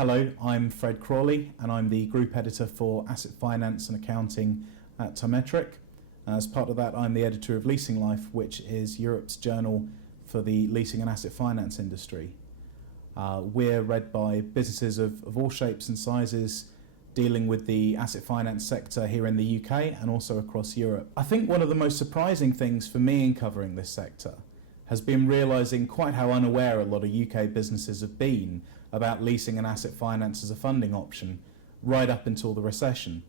Hello, I'm Fred Crawley and I'm the Group Editor for Asset Finance and Accounting at WestWon. As part of that, I'm the editor of Leasing Life, which is Europe's journal for the leasing and asset finance industry. We're read by businesses of all shapes and sizes dealing with the asset finance sector here in the UK and also across Europe. I think one of the most surprising things for me in covering this sector has been realising quite how unaware a lot of UK businesses have been about leasing and asset finance as a funding option right up until the recession.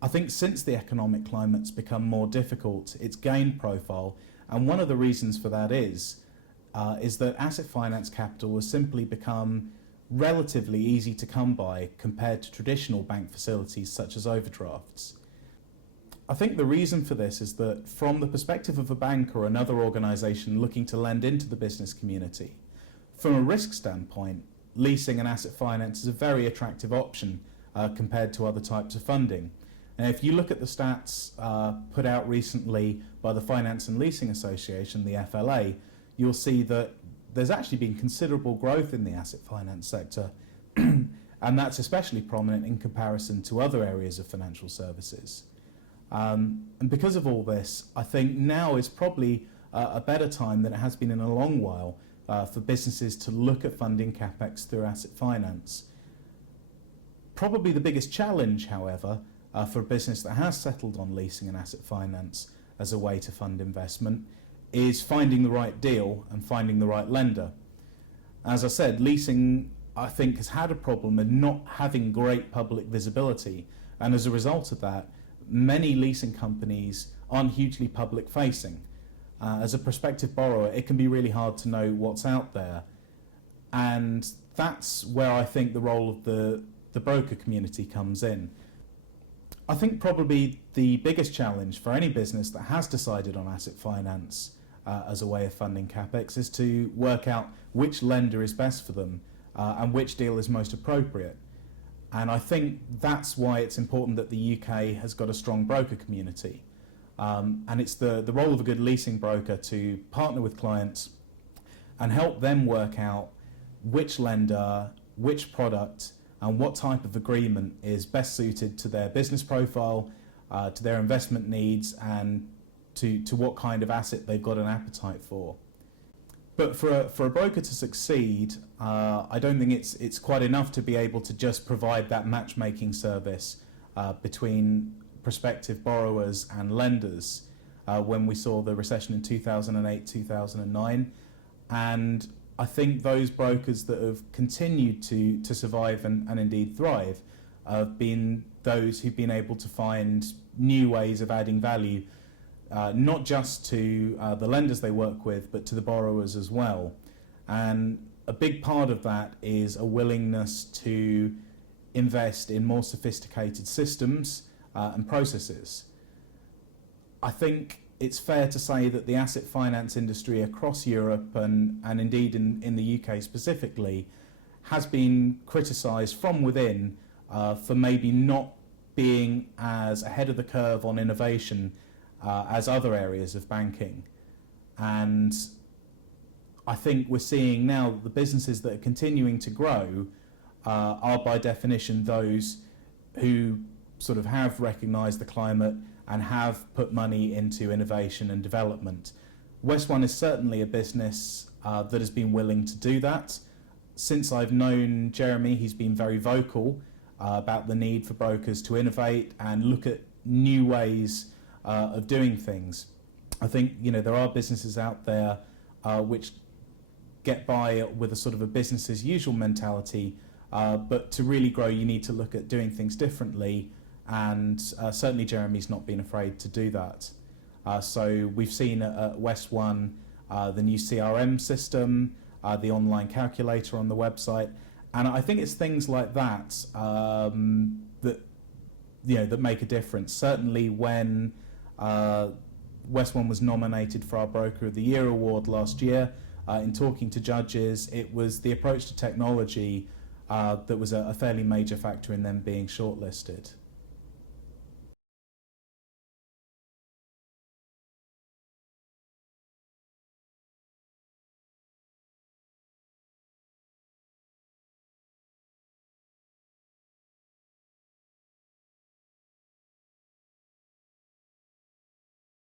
I think since the economic climate's become more difficult, it's gained profile, and one of the reasons for that is that asset finance capital has simply become relatively easy to come by compared to traditional bank facilities such as overdrafts. I think the reason for this is that from the perspective of a bank or another organisation looking to lend into the business community, from a risk standpoint, leasing and asset finance is a very attractive option compared to other types of funding. And if you look at the stats put out recently by the Finance and Leasing Association, the FLA, you'll see that there's actually been considerable growth in the asset finance sector, and that's especially prominent in comparison to other areas of financial services. And because of all this, I think now is probably a better time than it has been in a long while for businesses to look at funding CapEx through asset finance. Probably the biggest challenge, however, for a business that has settled on leasing and asset finance as a way to fund investment is finding the right deal and finding the right lender. As I said, leasing, I think, has had a problem in not having great public visibility, and as a result of that, many leasing companies aren't hugely public facing. As a prospective borrower, it can be really hard to know what's out there, and that's where I think the role of the broker community comes in. I think probably the biggest challenge for any business that has decided on asset finance as a way of funding CapEx is to work out which lender is best for them and which deal is most appropriate. And I think that's why it's important that the UK has got a strong broker community. And it's the role of a good leasing broker to partner with clients and help them work out which lender, which product, and what type of agreement is best suited to their business profile, to their investment needs, and to what kind of asset they've got an appetite for. But for a broker to succeed, I don't think it's quite enough to be able to just provide that matchmaking service between prospective borrowers and lenders when we saw the recession in 2008, 2009. And I think those brokers that have continued to survive and indeed thrive have been those who've been able to find new ways of adding value, not just to the lenders they work with, but to the borrowers as well. And a big part of that is a willingness to invest in more sophisticated systems and processes. I think it's fair to say that the asset finance industry across Europe and indeed in the UK specifically has been criticised from within for maybe not being as ahead of the curve on innovation as other areas of banking. And I think we're seeing now that the businesses that are continuing to grow are by definition those who sort of have recognised the climate and have put money into innovation and development. WestWon is certainly a business that has been willing to do that. Since I've known Jeremy, he's been very vocal about the need for brokers to innovate and look at new ways of doing things. I think there are businesses out there which get by with a sort of a business as usual mentality, but to really grow you need to look at doing things differently, and certainly Jeremy's not been afraid to do that. So we've seen at WestWon the new CRM system, the online calculator on the website, and I think it's things like that that make a difference. Certainly when WestWon was nominated for our Broker of the Year award last year, in talking to judges, it was the approach to technology that was a fairly major factor in them being shortlisted.